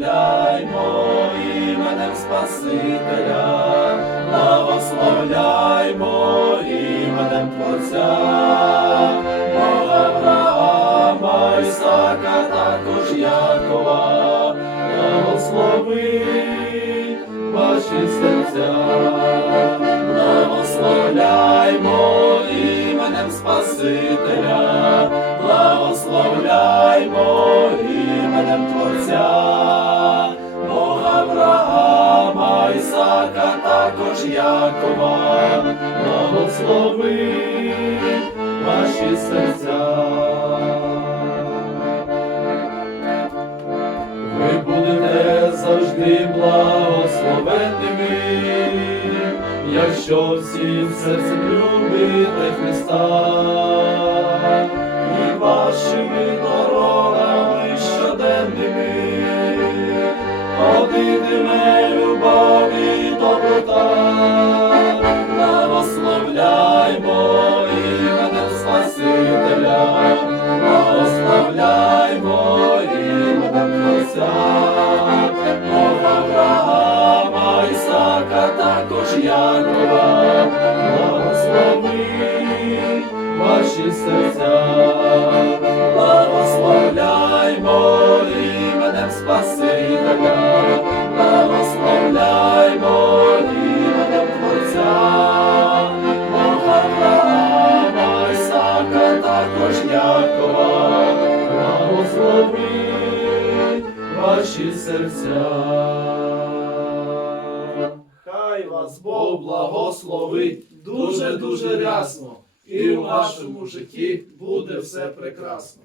благословляймо іменем Спасителя, благословляймо іменем Творця, Бога Авраама, Ісака, також Якова, благослови ваші серця, благословляймо іменем Спасителя, іменем Творця, Бога Авраама, Ісака, також Якова, благослови ваші серця. Ви будете завжди благословенними, якщо всім серцем любите Христа, ходитиме любові доброта, благословляймо іменем Спасителя, благословляймо іменем Творця, Бога Авраама, Ісака, також Якова, благослови ваші серця, благословляймо іменем Спасителя, також благослови ваші серця. Хай вас Бог благословить дуже-дуже рясно, і в вашому житті буде все прекрасно.